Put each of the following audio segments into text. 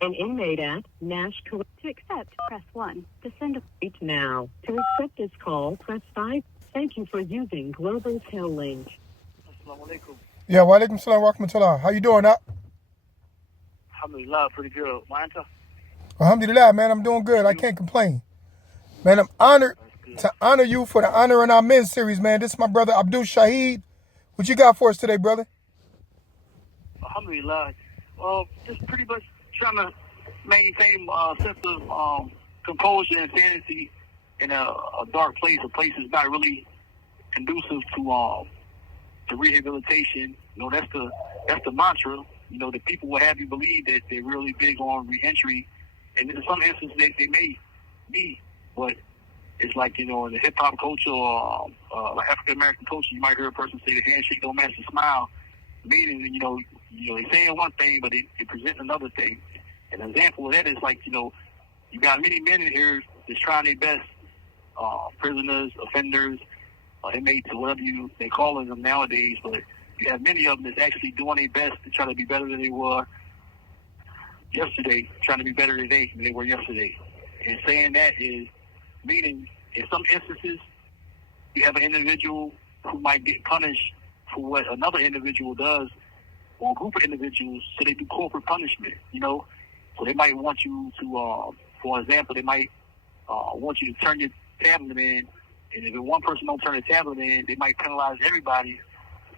An inmate at Nash. To accept, press 1. To send a tweet now. To accept this call, press 5. Thank you for using Global Tel Link. Assalamu alaikum. Yeah, wa alaikum salam wa rahmatullah. How you doing, Doc? Alhamdulillah, pretty good. Manta? Alhamdulillah, man, I'm doing good. I can't complain. Man, I'm honored to honor you for the Honor in Our Men series, man. This is my brother Abdus Shahid. What you got for us today, brother? Alhamdulillah. Just pretty much trying to maintain a sense of composure and sanity in a dark place, a place that's not really conducive to rehabilitation. You know, that's the mantra. You know, that people will have you believe that they're really big on reentry, and in some instances they may be, but it's like, you know, in the hip hop culture or like African American culture, you might hear a person say the handshake don't match the smile, meaning, you know, they're saying one thing, but they present another thing. An example of that is like, you know, you got many men in here that's trying their best, prisoners, offenders, inmates, or whatever they calling them nowadays, but you have many of them that's actually doing their best to try to be better than they were yesterday, trying to be better today than they were yesterday. And saying that is meaning in some instances you have an individual who might get punished for what another individual does, or a group of individuals, so they do corporate punishment, you know. So they might want you to, for example, they might want you to turn your tablet in, and if one person don't turn their tablet in, they might penalize everybody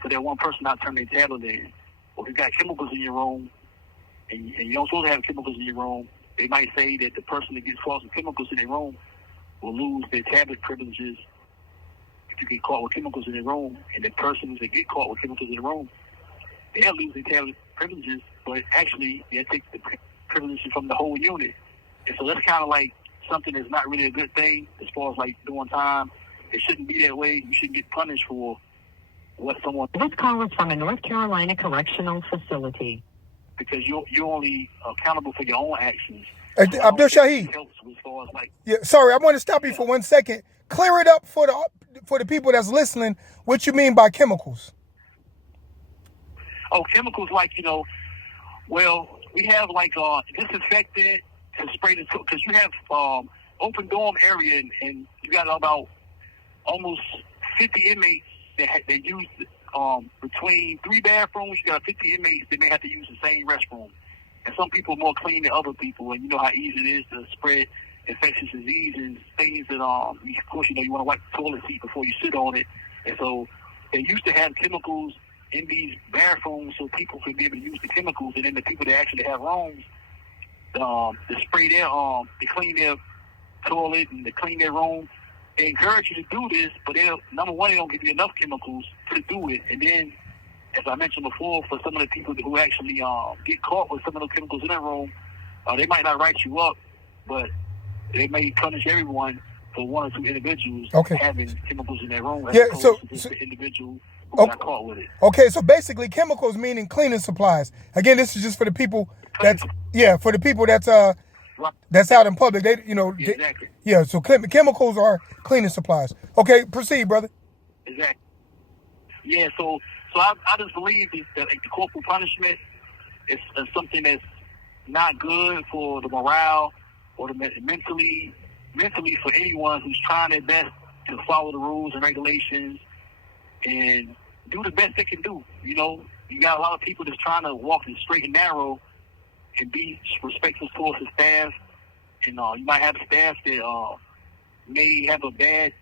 for that one person not turning their tablet in. Or if you got chemicals in your room, and you don't supposed to have chemicals in your room, they might say that the person that gets caught with chemicals in their room will lose their tablet privileges if you get caught with chemicals in their room, and the persons that get caught with chemicals in the room, they'll lose their tablet privileges, but actually they'll take the privileges from the whole unit. And so that's kind of like something that's not really a good thing as far as like doing time. It shouldn't be that way. You shouldn't get punished for what someone... This call is from a North Carolina correctional facility. Because you're only accountable for your own actions. Abdus Shahid. Like, yeah, sorry, I want to stop you for 1 second. Clear it up for the people that's listening. What you mean by chemicals? Oh, chemicals like, you know, well, we have like disinfectant to spray the, because you have open dorm area, and you got about almost 50 inmates that use between 3 bathrooms. You got 50 inmates that may have to use the same restroom, and some people are more clean than other people, and you know how easy it is to spread infectious disease and things that of course, you know, you want to wipe the toilet seat before you sit on it. And so they used to have chemicals in these bathrooms so people could be able to use the chemicals, and then the people that actually have rooms to spray their to clean their toilet and to clean their room. They encourage you to do this, but number one, they don't give you enough chemicals to do it. And then, as I mentioned before, for some of the people who actually get caught with some of those chemicals in their room, they might not write you up, but they may punish everyone for 1 or 2 individuals having chemicals in their room, as opposed to just the individual who got caught with it. Okay, so basically chemicals meaning cleaning supplies. Again, this is just for the people that's that's out in public. They, you know, exactly. So chemicals are cleaning supplies. Okay, proceed, brother. Exactly. Yeah, so I just believe that like, the corporal punishment is something that's not good for the morale or the mentally for anyone who's trying their best to follow the rules and regulations and do the best they can do. You know, you got a lot of people that's trying to walk the straight and narrow and be respectful towards the staff, and you might have staff that may have a bad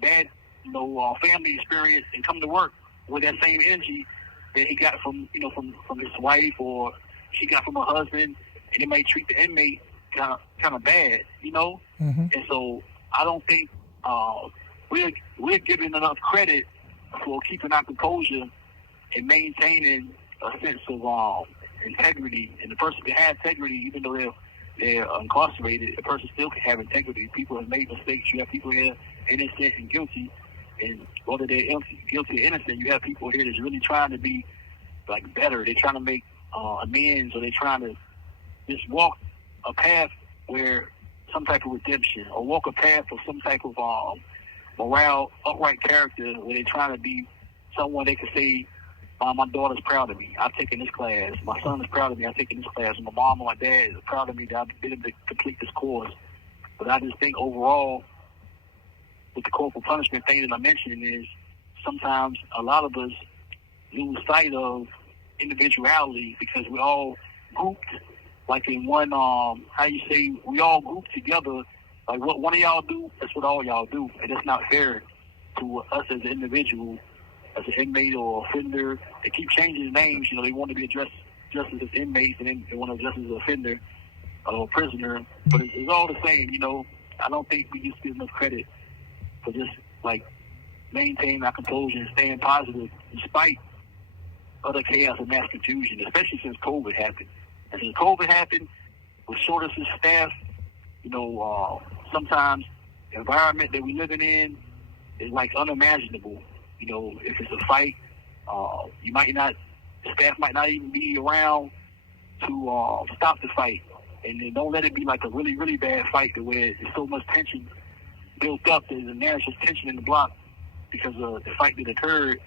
family experience and come to work with that same energy that he got from his wife or she got from her husband, and it may treat the inmate kind of bad, you know. Mm-hmm. And so I don't think we're giving enough credit for keeping our composure and maintaining a sense of integrity. And the person can have integrity even though they're incarcerated. The person still can have integrity. People have made mistakes. You have people here innocent and guilty, and whether they're guilty or innocent, you have people here that's really trying to be like better. They're trying to make amends, or they're trying to just walk a path where some type of redemption, or walk a path of some type of moral, upright character, where they're trying to be someone they can say My daughter's proud of me. I've taken this class. My son is proud of me. I've taken this class. My mom and my dad is proud of me that I've been able to complete this course. But I just think overall, with the corporal punishment thing that I mentioned, is sometimes a lot of us lose sight of individuality because we all grouped like in one, we all grouped together. Like what one of y'all do, that's what all y'all do. And that's not fair to us as an individual, as an inmate or offender. They keep changing names. You know, they want to be addressed just as inmates, and then they want to address as an offender or prisoner. But it's all the same, you know. I don't think we just give enough credit for just, like, maintaining our composure and staying positive despite other chaos and mass confusion, especially since COVID happened. And since COVID happened, with shortage of staff, you know, sometimes the environment that we're living in is, like, unimaginable. You know, if it's a fight, the staff might not even be around to stop the fight. And then don't let it be like a really, really bad fight to where there's so much tension built up. There's a national tension in the block because of the fight that occurred.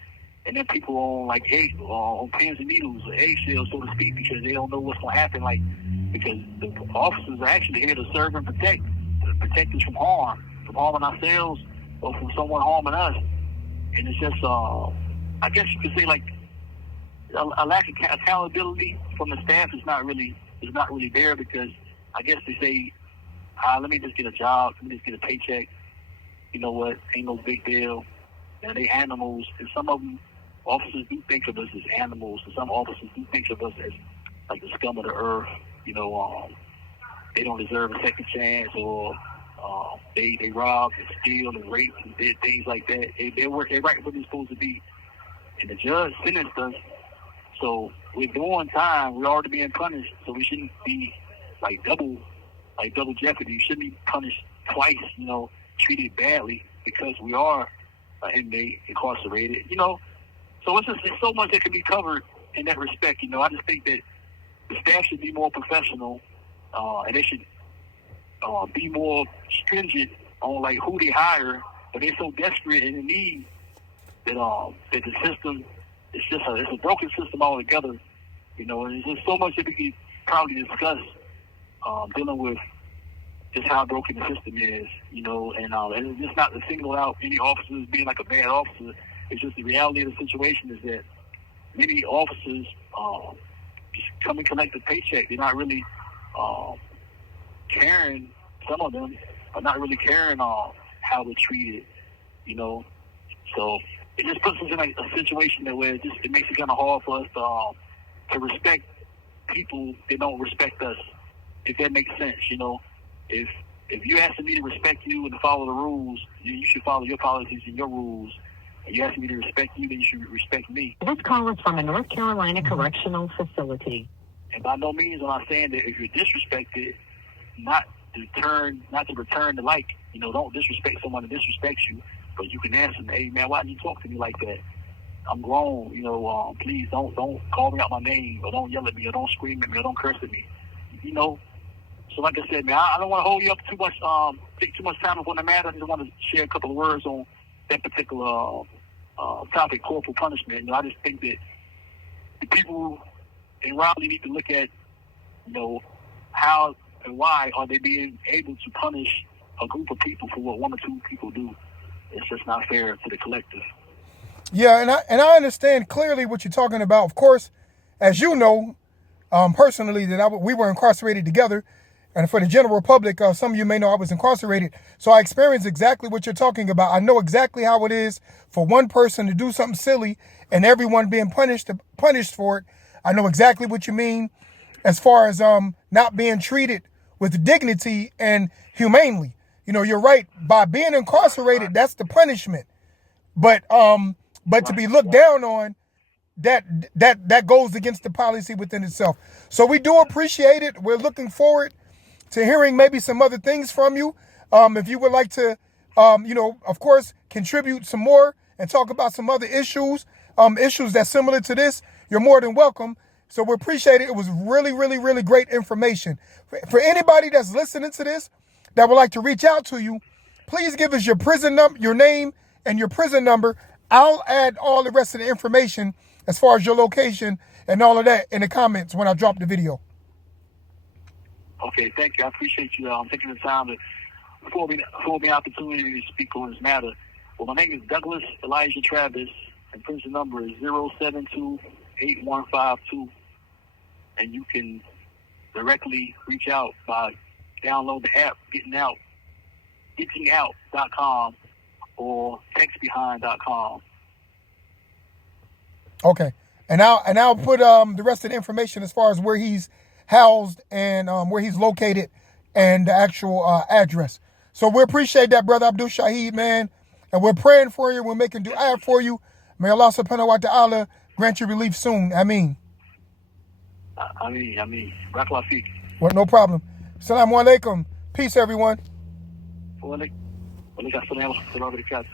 And then people on like on pins and needles, or eggshells, so to speak, because they don't know what's going to happen. Like, because the officers are actually here to serve and protect us from harming ourselves or from someone harming us. And it's just, I guess you could say, like, a lack of accountability from the staff is not really there, because I guess they say, let me just get a job, let me just get a paycheck. You know what? Ain't no big deal. And they animals, and some of them, officers do think of us as animals, and some officers do think of us as like the scum of the earth. You know, they don't deserve a second chance, or they rob and steal and rape and did things like that. They're right where they're supposed to be. And the judge sentenced us, so we're doing time. We're already being punished, so we shouldn't be like double jeopardy. You shouldn't be punished twice. You know, treated badly because we are an inmate, incarcerated. You know, so it's so much that can be covered in that respect. You know, I just think that the staff should be more professional, and they should be more stringent on like who they hire. But they're so desperate and in need that the system, it's a broken system altogether. You know, and there's just so much that we could probably discuss dealing with just how broken the system is. You know, and it's just not to single out any officers being like a bad officer. It's just the reality of the situation is that many officers just come and collect a paycheck. They're not really caring. Some of them are not really caring on how we're treated. You know, so it just puts us in a situation that where it makes it kind of hard for us to respect people that don't respect us. If that makes sense, you know, if you're asking me to respect you and to follow the rules, you should follow your policies and your rules. You ask me to respect you, then you should respect me. This call is from a North Carolina correctional facility. And by no means am I saying that if you're disrespected, not to return the like. You know, don't disrespect someone that disrespects you, but you can ask them, hey man, why didn't you talk to me like that? I'm grown, you know, please don't call me out my name, or don't yell at me, or don't scream at me, or don't curse at me. You know, so like I said, man, I don't want to hold you up too much, take too much time upon the matter. I just want to share a couple of words on that particular topic, corporal punishment. You know, I just think that the people in Raleigh need to look at, you know, how and why are they being able to punish a group of people for what one or two people do. It's just not fair to the collective. Yeah, and I understand clearly what you're talking about. Of course, as you know, personally, that we were incarcerated together. And for the general public, some of you may know I was incarcerated. So I experienced exactly what you're talking about. I know exactly how it is for one person to do something silly and everyone being punished for it. I know exactly what you mean as far as not being treated with dignity and humanely. You know, you're right. By being incarcerated, that's the punishment. But to be looked down on, that goes against the policy within itself. So we do appreciate it. We're looking forward to hearing maybe some other things from you. If you would like to, you know, of course, contribute some more and talk about some other issues that's similar to this, you're more than welcome. So we appreciate it. It was really, really, really great information. For anybody that's listening to this that would like to reach out to you, please give us your prison number, your name, and your prison number. I'll add all the rest of the information as far as your location and all of that in the comments when I drop the video. Okay, thank you. I appreciate you taking the time to afford me the opportunity to speak on this matter. Well, my name is Douglas Elijah Travis, and prison number is 072-8152, and you can directly reach out by download the app gettingout.com or textbehind.com. Okay, and I'll put the rest of the information as far as where he's housed and where he's located and the actual address. So we appreciate that, Brother Abdus Shahid, man, and we're praying for you. We're making dua for you. May Allah subhanahu wa ta'ala grant you relief soon. Ameen. Ameen. Barakallahu feek. Well, no problem. Assalamu alaikum. Peace, everyone. Wa alaikum assalam wa rahmatullahi wa barakatuh.